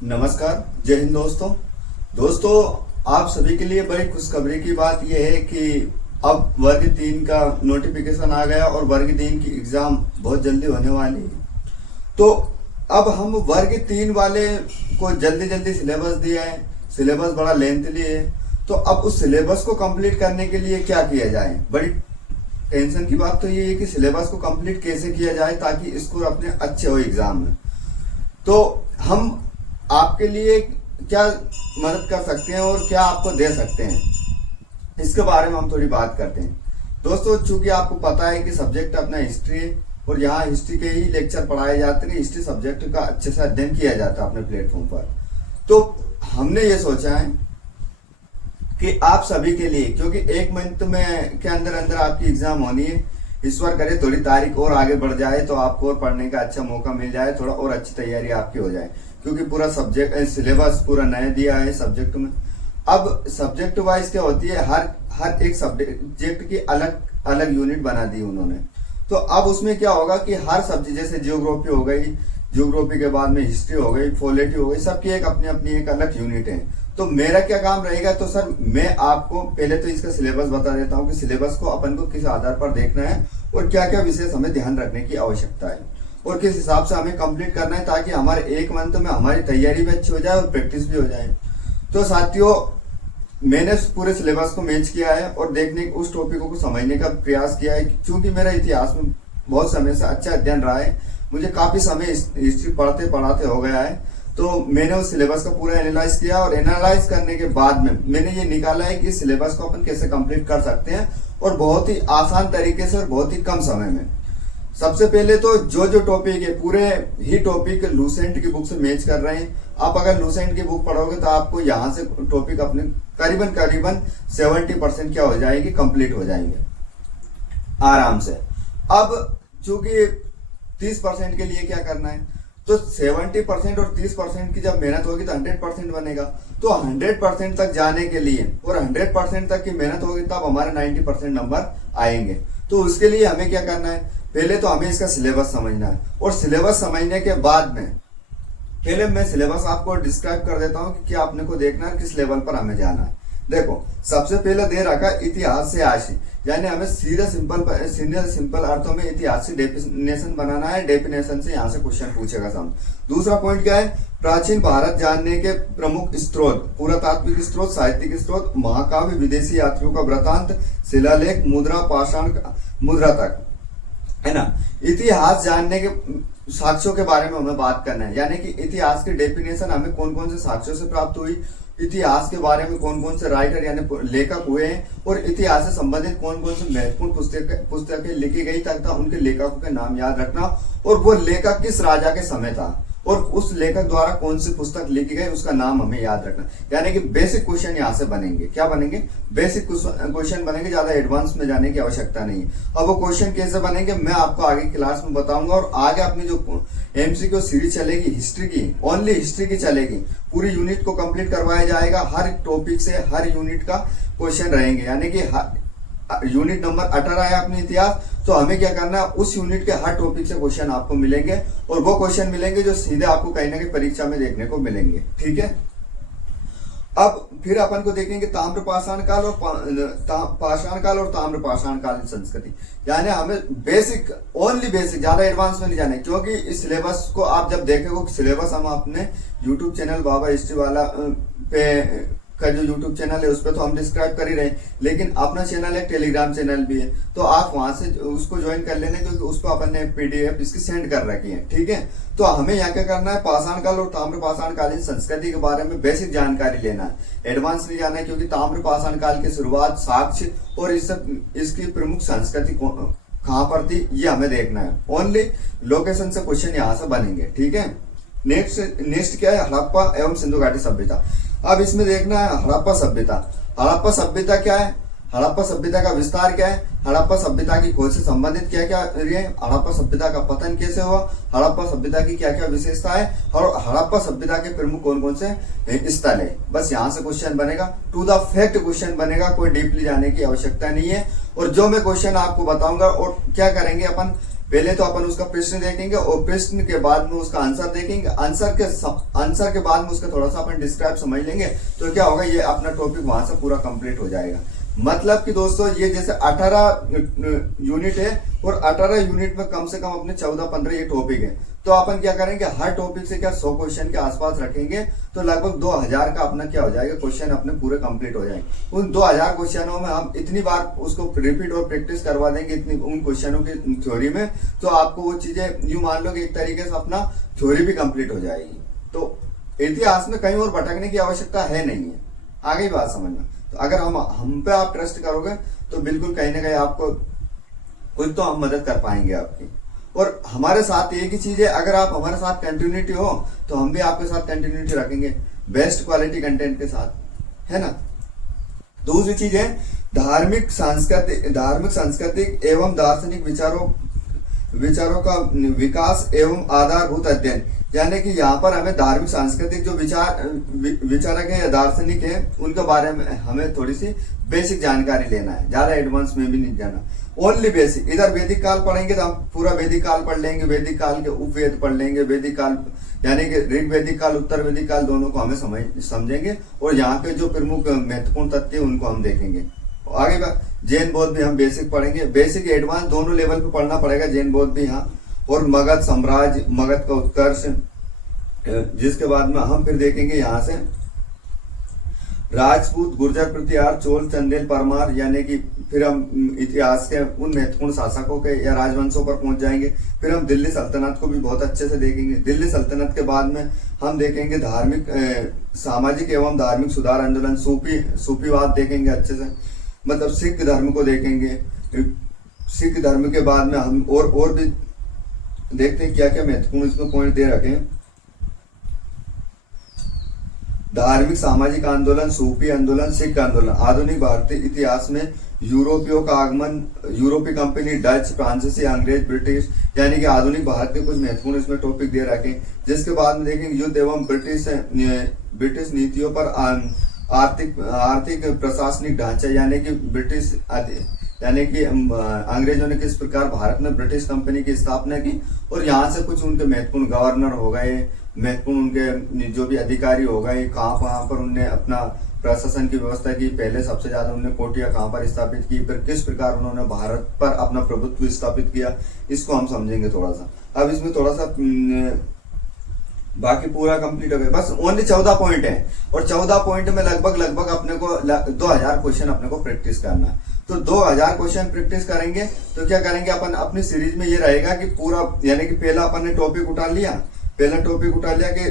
नमस्कार, जय हिंद दोस्तों। आप सभी के लिए बड़ी खुशखबरी की बात यह है कि अब वर्ग 3 का नोटिफिकेशन आ गया और वर्ग 3 की एग्जाम बहुत जल्दी होने वाली है। तो अब हम वर्ग 3 वाले को जल्दी जल्दी सिलेबस दिया है। सिलेबस बड़ा लेंथली है, तो अब उस सिलेबस को कंप्लीट करने के लिए क्या किया जाए। बड़ी टेंशन की बात तो ये है कि सिलेबस को कंप्लीट कैसे किया जाए ताकि स्कोर अपने अच्छे हो एग्जाम में। तो हम आपके लिए क्या मदद कर सकते हैं और क्या आपको दे सकते हैं, इसके बारे में हम थोड़ी बात करते हैं। दोस्तों, चूंकि आपको पता है कि सब्जेक्ट अपना हिस्ट्री है और यहाँ हिस्ट्री के ही लेक्चर पढ़ाए जाते हैं, हिस्ट्री सब्जेक्ट का अच्छे से अध्ययन किया जाता है अपने प्लेटफॉर्म पर। तो हमने ये सोचा है कि आप सभी के लिए, क्योंकि एक मंथ में के अंदर अंदर आपकी एग्जाम होनी है, ईश्वर करे थोड़ी तारीख और आगे बढ़ जाए तो आपको और पढ़ने का अच्छा मौका मिल जाए, थोड़ा और अच्छी तैयारी आपकी हो जाए, क्योंकि पूरा सब्जेक्ट सिलेबस पूरा नया दिया है सब्जेक्ट में। अब सब्जेक्ट वाइज क्या होती है, हर एक सब्जेक्ट की अलग अलग यूनिट बना दी उन्होंने। तो अब उसमें क्या होगा कि हर सब्जेक्ट, जैसे जियोग्राफी हो गई, जियोग्राफी के बाद में हिस्ट्री हो गई, पॉलिटी हो गई, सबकी एक अपनी अपनी एक अलग यूनिट है। तो मेरा क्या काम रहेगा, तो सर मैं आपको पहले तो इसका सिलेबस बता देता हूँ कि सिलेबस को अपन को किस आधार पर देखना है और क्या क्या विशेष हमें ध्यान रखने की आवश्यकता है और किस हिसाब से हमें कंप्लीट करना है, ताकि हमारे एक मंथ में हमारी तैयारी भी अच्छी हो जाए और प्रैक्टिस भी हो जाए। तो साथियों, मैंने पूरे सिलेबस को मैच किया है और देखने उस टॉपिकों को समझने का प्रयास किया है। क्योंकि मेरा इतिहास में बहुत समय से अच्छा अध्ययन रहा है, मुझे काफी समय हिस्ट्री पढ़ते पढ़ाते हो गया है, तो मैंने उस सिलेबस का पूरा एनालाइज किया और एनालाइज करने के बाद में मैंने ये निकाला है कि सिलेबस को अपन कैसे कंप्लीट कर सकते हैं और बहुत ही आसान तरीके से और बहुत ही कम समय में। सबसे पहले तो जो टॉपिक है, पूरे ही टॉपिक लूसेंट की बुक से मैच कर रहे हैं। आप अगर लूसेंट की बुक पढ़ोगे तो आपको यहाँ से टॉपिक अपने करीबन 70% क्या हो जाएगी, कंप्लीट हो जाएंगे आराम से। अब चूंकि 30% के लिए क्या करना है, तो 70% और 30% की जब मेहनत होगी तो 100% बनेगा। तो 100% तक जाने के लिए और 100% तक की मेहनत होगी तब हमारे 90% नंबर आएंगे। तो उसके लिए हमें क्या करना है, पहले तो हमें इसका सिलेबस समझना है और सिलेबस समझने के बाद में पहले मैं सिलेबस आपको डिस्क्राइब कर देता हूं कि क्या आपने को देखना है, किस लेवल पर हमें जाना है। देखो, सबसे पहले दे रखा इतिहास से आशी, यानी हमें सीधे सिंपल अर्थों में इतिहास से डेफिनेशन बनाना है। डेफिनेशन से यहाँ से क्वेश्चन पूछेगा सामने। दूसरा पॉइंट क्या है, प्राचीन भारत जानने के प्रमुख स्रोत, पुरातात्विक स्रोत, साहित्यिक स्रोत, महाकाव्य, विदेशी यात्रियों का वृतांत, शिलालेख, मुद्रा, पाषाण, मुद्रा तक, है ना। इतिहास जानने के साक्ष्यों के बारे में हमें बात करना है, यानी कि इतिहास की डेफिनेशन हमें कौन कौन से साक्ष्यों से प्राप्त हुई, इतिहास के बारे में कौन कौन से राइटर यानी लेखक हुए हैं और इतिहास से संबंधित कौन कौन से महत्वपूर्ण पुस्तकें लिखी गई तथा उनके लेखकों के नाम याद रखना और वो लेखक किस राजा के समय था और उस लेखक द्वारा कौन सी पुस्तक लिखी गई उसका नाम हमें याद रखना। यानी कि बेसिक क्वेश्चन यहाँ से बनेंगे। क्या बनेंगे? बेसिक क्वेश्चन बनेंगे, ज्यादा एडवांस में जाने की आवश्यकता नहीं है। अब वो क्वेश्चन कैसे बनेंगे मैं आपको आगे क्लास में बताऊंगा और आगे अपनी जो एमसीक्यू सीरीज चलेगी हिस्ट्री की, ओनली हिस्ट्री की चलेगी, पूरी यूनिट को कंप्लीट करवाया जाएगा। हर टॉपिक से हर यूनिट का क्वेश्चन रहेंगे, यानी कि यूनिट नंबर 18 है अपनी इतिहास, तो हमें क्या करना है, उस यूनिट के हर टॉपिक से क्वेश्चन आपको मिलेंगे और वो क्वेश्चन मिलेंगे जो सीधे आपको कहीं ना कहीं परीक्षा में देखने को मिलेंगे। ठीक है, अब फिर अपन को देखेंगे ताम्र पाषाण काल और पाषाण काल और ताम्र पाषाण कालीन संस्कृति। यानी हमें बेसिक, ओनली बेसिक, ज्यादा एडवांस में नहीं जाना है, क्योंकि इस सिलेबस को आप जब देखेंगे, सिलेबस हम अपने यूट्यूब चैनल बाबा हिस्ट्री वाला पे का जो YouTube चैनल है उस पर तो हम डिस्क्राइब कर ही रहे हैं, लेकिन अपना चैनल है, टेलीग्राम चैनल भी है, तो आप वहां से उसको ज्वाइन कर लेना, क्योंकि उस पर अपन ने PDF इसकी सेंड कर रखी है। ठीक है, तो हमें यहाँ क्या करना है, पाषाण काल और ताम्र पाषाण कालीन संस्कृति के बारे में बेसिक जानकारी लेना है, एडवांस नहीं जाना है, क्योंकि ताम्र पाषाण काल की शुरुआत, साक्ष्य और इसकी प्रमुख संस्कृति कहाँ पर थी ये हमें देखना है। ओनली लोकेशन से क्वेश्चन यहाँ से बनेंगे। ठीक है, नेक्स्ट क्या है, हड़प्पा एवं सिंधु घाटी सभ्यता। अब इसमें देखना है हड़प्पा सभ्यता। हड़प्पा सभ्यता क्या है, हड़प्पा सभ्यता का विस्तार क्या है, हड़प्पा सभ्यता की खोज से संबंधित क्या क्या है, हड़प्पा सभ्यता का पतन कैसे हुआ, हड़प्पा सभ्यता की क्या क्या विशेषता है और हड़प्पा सभ्यता के प्रमुख कौन कौन से स्थल है। बस यहाँ से क्वेश्चन बनेगा, टू द फैक्ट क्वेश्चन बनेगा, कोई डीपली जाने की आवश्यकता नहीं है। और जो मैं क्वेश्चन आपको बताऊंगा और क्या करेंगे अपन, पहले तो अपन उसका प्रश्न देखेंगे और प्रश्न के बाद में उसका आंसर देखेंगे, आंसर के बाद में उसका थोड़ा सा अपन डिस्क्राइब समझ लेंगे, तो क्या होगा, ये अपना टॉपिक वहां से पूरा कंप्लीट हो जाएगा। मतलब कि दोस्तों ये जैसे 18 यूनिट है और 18 यूनिट में कम से कम अपने 14-15 ये टॉपिक है, तो अपन क्या करेंगे, हर टॉपिक से क्या 100 क्वेश्चन के आसपास रखेंगे, तो लगभग 2000 का अपना क्या हो जाएगा, क्वेश्चन अपने पूरे कंप्लीट हो जाएंगे। उन 2000 क्वेश्चनों में हम इतनी बार उसको रिपीट और प्रैक्टिस करवा देंगे इतनी उन क्वेश्चनों की थ्योरी में, तो आपको वो चीजें यूं मान लो कि एक तरीके से अपना थ्योरी भी कंप्लीट हो जाएगी। तो इतिहास में कहीं और भटकने की आवश्यकता है नहीं है, आगे बात समझना। तो अगर हम पे आप ट्रस्ट करोगे तो बिल्कुल कहीं ना कहीं आपको कुछ तो हम मदद कर पाएंगे आपकी। और हमारे साथ एक ही चीज है, अगर आप हमारे साथ कंटिन्यूटी हो तो हम भी आपके साथ कंटिन्यूटी रखेंगे, बेस्ट क्वालिटी कंटेंट के साथ, है ना। दूसरी चीज है धार्मिक सांस्कृतिक एवं दार्शनिक विचारों का विकास एवं आधारभूत अध्ययन, यानी कि यहाँ पर हमें धार्मिक सांस्कृतिक जो विचारक है या दार्शनिक है उनके बारे में हमें थोड़ी सी बेसिक जानकारी लेना है, ज्यादा एडवांस में भी नहीं जाना, ओनली बेसिक। इधर वैदिक काल पढ़ेंगे तो हम पूरा वैदिक काल पढ़ लेंगे, वैदिक काल के उपवेद पढ़ लेंगे, वैदिक काल यानी कि ऋग वैदिक काल उत्तर वैदिक काल दोनों को हमें समझेंगे, और यहाँ पे जो प्रमुख महत्वपूर्ण तथ्य है उनको हम देखेंगे। आगे बात जैन बौद्ध भी हम बेसिक पढ़ेंगे, बेसिक एडवांस दोनों लेवल पे पढ़ना पड़ेगा, जैन बौद्ध भी यहाँ, और मगध साम्राज्य, मगध का उत्कर्ष, जिसके बाद में हम फिर देखेंगे यहाँ से राजपूत, गुर्जर प्रतिहार, चोल, चंदेल, परमार, यानी कि फिर हम इतिहास के उन महत्वपूर्ण शासकों के या राजवंशों पर पहुंच जाएंगे। फिर हम दिल्ली सल्तनत को भी बहुत अच्छे से देखेंगे। दिल्ली सल्तनत के बाद में हम देखेंगे धार्मिक सामाजिक एवं धार्मिक सुधार आंदोलन, सूफीवाद देखेंगे अच्छे से, मतलब सिख धर्म को देखेंगे। सिख धर्म के बाद में हम और भी देखते हैं क्या क्या महत्वपूर्ण इसमें पॉइंट दे रखे हैं। धार्मिक सामाजिक आंदोलन, सूफी आंदोलन, सिख आंदोलन, आधुनिक भारतीय इतिहास में यूरोपियों का आगमन, यूरोपीय कंपनी, डच, फ्रांसीसी, अंग्रेज, ब्रिटिश, यानी कि आधुनिक भारत के कुछ महत्वपूर्ण इसमें टॉपिक दे रखे हैं। जिसके बाद में देखेंगे युद्ध एवं ब्रिटिश नीतियों पर आर्थिक प्रशासनिक ढांचा, यानी कि अंग्रेजों ने किस प्रकार भारत में ब्रिटिश कंपनी की स्थापना की, और यहाँ से कुछ उनके महत्वपूर्ण गवर्नर हो गए, महत्वपूर्ण उनके जो भी अधिकारी हो गए, कहाँ पर उनने अपना प्रशासन की व्यवस्था की, पहले सबसे ज्यादा उन्होंने कोटियां कहाँ पर स्थापित की, फिर किस प्रकार उन्होंने भारत पर अपना प्रभुत्व स्थापित किया, इसको हम समझेंगे थोड़ा सा। अब इसमें थोड़ा सा बाकी पूरा कंप्लीट हो गया, बस ओनली 14 पॉइंट है, और 14 पॉइंट में लगभग अपने को 2000 क्वेश्चन अपने को प्रैक्टिस करना है। तो 2000 क्वेश्चन प्रैक्टिस करेंगे तो क्या करेंगे अपन, अपनी सीरीज में ये रहेगा कि पूरा, यानी कि पहला अपन ने टॉपिक उठा लिया, कि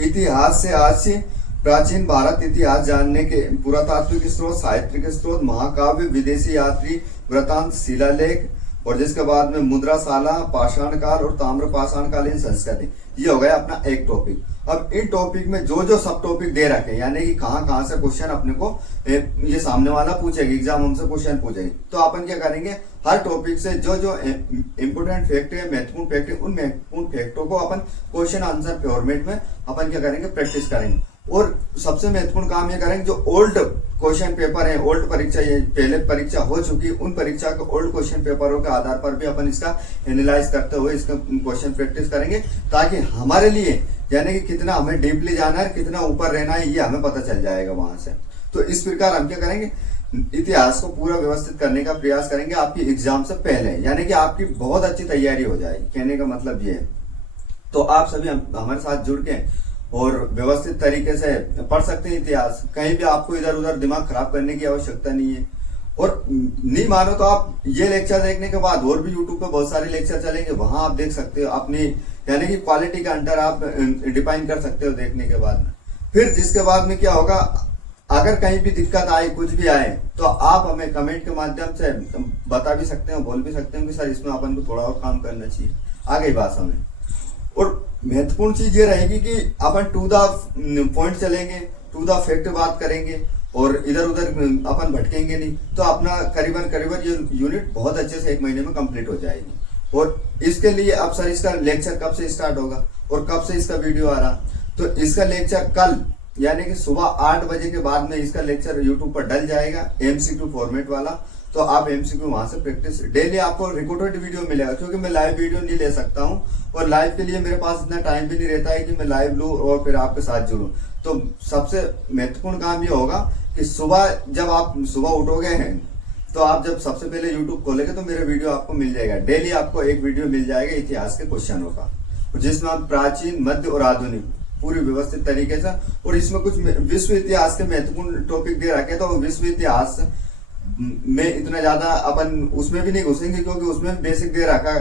इतिहास से आज से प्राचीन भारत इतिहास जानने के पुरातात्विक स्रोत, साहित्यिक स्रोत, महाकाव्य, विदेशी यात्री वृतांत, शिलालेख, और जिसके बाद में मुद्राशाला, पाषाण काल और ताम्र पाषाण कालीन संस्कृति, ये हो गया अपना एक टॉपिक। अब इन टॉपिक में जो सब टॉपिक दे रखे, यानी कि कहाँ से क्वेश्चन अपने को ये सामने वाला पूछेगी, एग्जाम हमसे क्वेश्चन पूछेगी, तो अपन क्या करेंगे, हर टॉपिक से जो इंपोर्टेंट फैक्ट है, महत्वपूर्ण फैक्ट है, उन महत्वपूर्ण फैक्टों को अपन क्वेश्चन आंसर फॉर्मेट में अपन क्या करेंगे, प्रैक्टिस करेंगे। और सबसे महत्वपूर्ण काम ये करेंगे, जो ओल्ड क्वेश्चन पेपर है, ओल्ड परीक्षा, ये पहले परीक्षा हो चुकी, उन परीक्षा के ओल्ड क्वेश्चन पेपरों के आधार पर भी अपन इसका एनालाइज करते हुए इसका क्वेश्चन प्रैक्टिस करेंगे, ताकि हमारे लिए यानी कि कितना हमें डीपली जाना है, कितना ऊपर रहना है, ये हमें पता चल जाएगा वहां से। तो इस प्रकार हम क्या करेंगे, इतिहास को पूरा व्यवस्थित करने का प्रयास करेंगे आपकी एग्जाम से पहले, यानी कि आपकी बहुत अच्छी तैयारी हो जाएगी, कहने का मतलब ये है। तो आप सभी हमारे साथ जुड़ के और व्यवस्थित तरीके से पढ़ सकते हैं इतिहास, कहीं भी आपको इधर उधर दिमाग खराब करने की आवश्यकता नहीं है। और नहीं मानो तो आप ये लेक्चर देखने के बाद और भी यूट्यूब पे बहुत सारे लेक्चर चलेंगे, वहां आप देख सकते हो, अपनी यानी कि क्वालिटी का अंतर आप डिफाइन कर सकते हो देखने के बाद में। फिर जिसके बाद में क्या होगा, अगर कहीं भी दिक्कत आए, कुछ भी आए, तो आप हमें कमेंट के माध्यम से बता भी सकते हो, बोल भी सकते हो कि सर इसमें अपन को थोड़ा और काम करना चाहिए, आ गई बात हमें। और महत्वपूर्ण चीज ये रहेगी कि अपन टू द पॉइंट चलेंगे, टू द फैक्ट बात करेंगे, और इधर उधर अपन भटकेंगे नहीं, तो अपना करीबन ये यूनिट बहुत अच्छे से 1 महीने में कंप्लीट हो जाएगी। और इसके लिए अब सर इसका लेक्चर कब से स्टार्ट होगा और कब से इसका वीडियो आ रहा, तो इसका लेक्चर कल यानी कि सुबह 8 बजे के बाद में इसका लेक्चर यूट्यूब पर डल जाएगा, एमसीक्यू फॉर्मेट वाला। तो आप एमसीक्यू वहां से प्रैक्टिस, डेली आपको रिकॉर्डेड वीडियो मिलेगा, क्योंकि मैं लाइव वीडियो नहीं ले सकता हूँ और लाइव के लिए मेरे पास इतना टाइम भी नहीं रहता है कि मैं लाइव लूँ और फिर आपके साथ जुड़ूं। तो सबसे महत्वपूर्ण काम ये होगा कि सुबह जब आप सुबह उठोगे हैं तो आप जब सबसे पहले यूट्यूब खोलेंगे तो मेरा वीडियो आपको मिल जाएगा। डेली आपको एक वीडियो मिल जाएगा इतिहास के क्वेश्चनों का, जिसमें आप प्राचीन, मध्य और आधुनिक पूरी व्यवस्थित तरीके से, और इसमें कुछ विश्व इतिहास के महत्वपूर्ण टॉपिक दे रखे। तो विश्व इतिहास में इतना ज्यादा अपन उसमें भी नहीं घुसेंगे, क्योंकि उसमें बेसिक दे रखा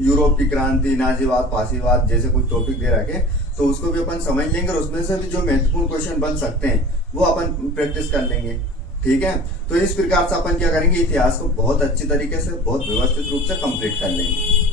यूरोप की क्रांति, नाजीवाद, फासीवाद जैसे कुछ टॉपिक दे रखे, तो उसको भी अपन समझ लेंगे और उसमें से भी जो महत्वपूर्ण क्वेश्चन बन सकते हैं वो अपन प्रैक्टिस कर लेंगे। ठीक है, तो इस प्रकार से अपन क्या करेंगे, इतिहास को बहुत अच्छी तरीके से, बहुत व्यवस्थित रूप से कंप्लीट कर लेंगे।